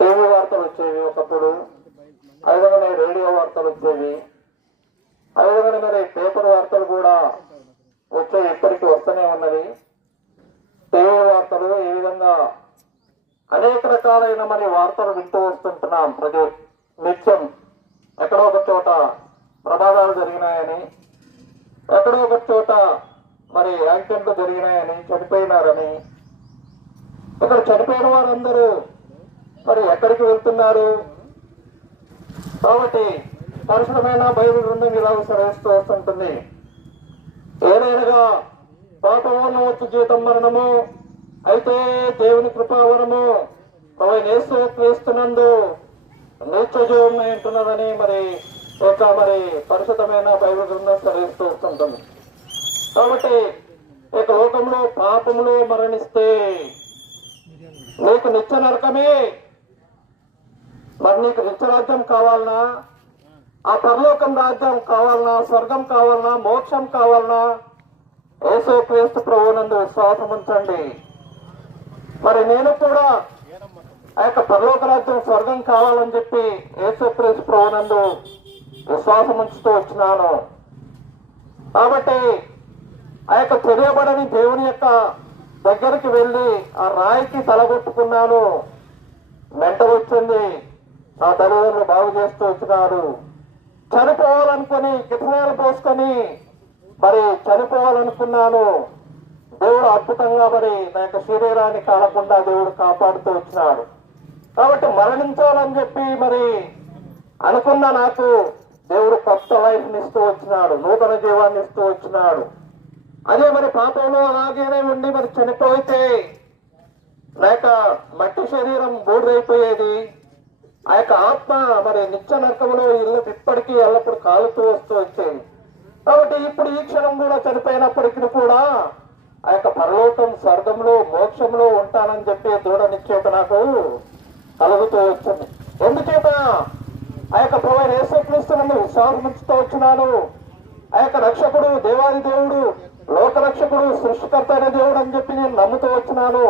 TV వార్తలు వచ్చేవి ఒకప్పుడు, అదేవిధంగా రేడియో వార్తలు వచ్చేవి, అదేవిధంగా మరి పేపర్ వార్తలు కూడా వచ్చేవి, ఇప్పటికీ వస్తూనే ఉన్నది. టీవీ వార్తలు ఈ విధంగా అనేక రకాలైన మరి వార్తలు వింటూ వస్తుంటున్నాం. ప్రతి నిత్యం ఎక్కడో ఒక చోట ప్రమాదాలు జరిగినాయని, ఎక్కడో ఒక చోట మరి యాక్సిడెంట్లు జరిగినాయని, చనిపోయినారని. ఇక్కడ చనిపోయిన వారందరూ మరి ఎక్కడికి వెళ్తున్నారు? కాబట్టి పరిశుభ్రమైన బైబిల్ గ్రంథం ఇలా సెలవిస్తూ వస్తుంటుంది. ఏదైనా పాపం వలన వచ్చు జీతం మరణము, అయితే దేవుని కృపావరము యేసు క్రీస్తునందు నిత్య జీవం ఉంటున్నదని మరి ఒక మరి పరిశుద్ధమైన బైబిల్ గ్రంథం సెలవిస్తూ వస్తుంటుంది. కాబట్టి ఇక లోకంలో పాపములు మరణిస్తే నీకు నిత్య నరకమే. మరి నీకు నిత్య రాజ్యం కావాలనా, ఆ పరలోకం రాజ్యం కావాలనా, స్వర్గం కావాలనా, మోక్షం కావాలనా, యేసు క్రీస్తు ప్రభువునందు విశ్వాసం ఉంచండి. మరి నేను కూడా ఆ యొక్క పరలోక రాజ్యం స్వర్గం కావాలని చెప్పి యేసు క్రీస్తు ప్రభువునందు విశ్వాసం ఉంచుతూ వచ్చినాను. కాబట్టి ఆ యొక్క తెలియబడని దేవుని యొక్క దగ్గరికి వెళ్ళి ఆ రాయికి తలగొట్టుకున్నాను. మెంటల్ వచ్చింది. నా తల్లిదండ్రులు బాగు చేస్తూ వచ్చినారు. చనిపోవాలనుకుని కిటనాలు పోసుకొని మరి చనిపోవాలనుకున్నాను. దేవుడు అద్భుతంగా మరి నా యొక్క శరీరాన్ని కాలకుండా దేవుడు కాపాడుతూ వచ్చినాడు. కాబట్టి మరణించాలని చెప్పి మరి అనుకున్న నాకు దేవుడు కొత్త లైఫ్ని ఇస్తూ వచ్చినాడు, నూతన జీవాన్ని ఇస్తూ వచ్చినాడు. అదే మరి పాపంలో అలాగేనే ఉండి మరి చనిపోతే నా యొక్క మట్టి శరీరం బూడిదైపోయేది. ఆ యొక్క ఆత్మ మరి నిత్య నరకంలో ఇప్పటికీ ఎల్లప్పుడు కాలుతూ వస్తూ వచ్చేది. కాబట్టి ఇప్పుడు ఈ క్షణం కూడా చనిపోయినప్పటికీ కూడా ఆ యొక్క పరలోకం స్వర్గంలో మోక్షంలో ఉంటానని చెప్పి దృఢ నిశ్చయత నాకు కలుగుతూ వచ్చింది. ఎందుచేత ఆ యొక్క ప్రభు యేసుక్రీస్తునందు విశ్వాసం ఉంచుతూ వచ్చినాను. ఆ యొక్క రక్షకుడు దేవాది దేవుడు, లోక రక్షకుడు, సృష్టికర్త అయిన దేవుడు అని చెప్పి నేను నమ్ముతూ వచ్చినాను.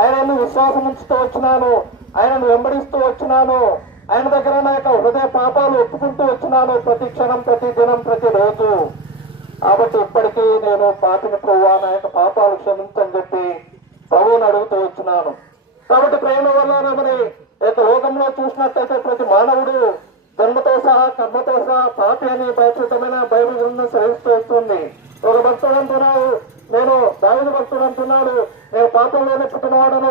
ఆయనను విశ్వాసం ఉంచుతూ వచ్చినాను. ఆయనను వెంబడిస్తూ వచ్చినాను. ఆయన దగ్గర నా యొక్క హృదయ పాపాలు ఒప్పుకుంటూ వచ్చినాను, ప్రతి క్షణం, ప్రతి దినం, ప్రతి రోజు. కాబట్టి ఇప్పటికీ నేను పాపిని ప్రభువా నా యొక్క పాపాలు క్షమించని చెప్పి ప్రభువుని అడుగుతూ వచ్చినాను. కాబట్టి ప్రేమ వల్ల మరి యొక్క లోకంలో చూసినట్టయితే ప్రతి మానవుడు జన్మతో సహా కర్మతో సహా పాపి అని పరిశుద్ధమైన బైబిల్ గ్రంథం సెలవిస్తూ వస్తుంది. ఒక భక్తుడు అంటున్నాడు, నేను దావీదు భక్తుడు అంటున్నాడు, నేను పాపంలోనే పుట్టినవాడను.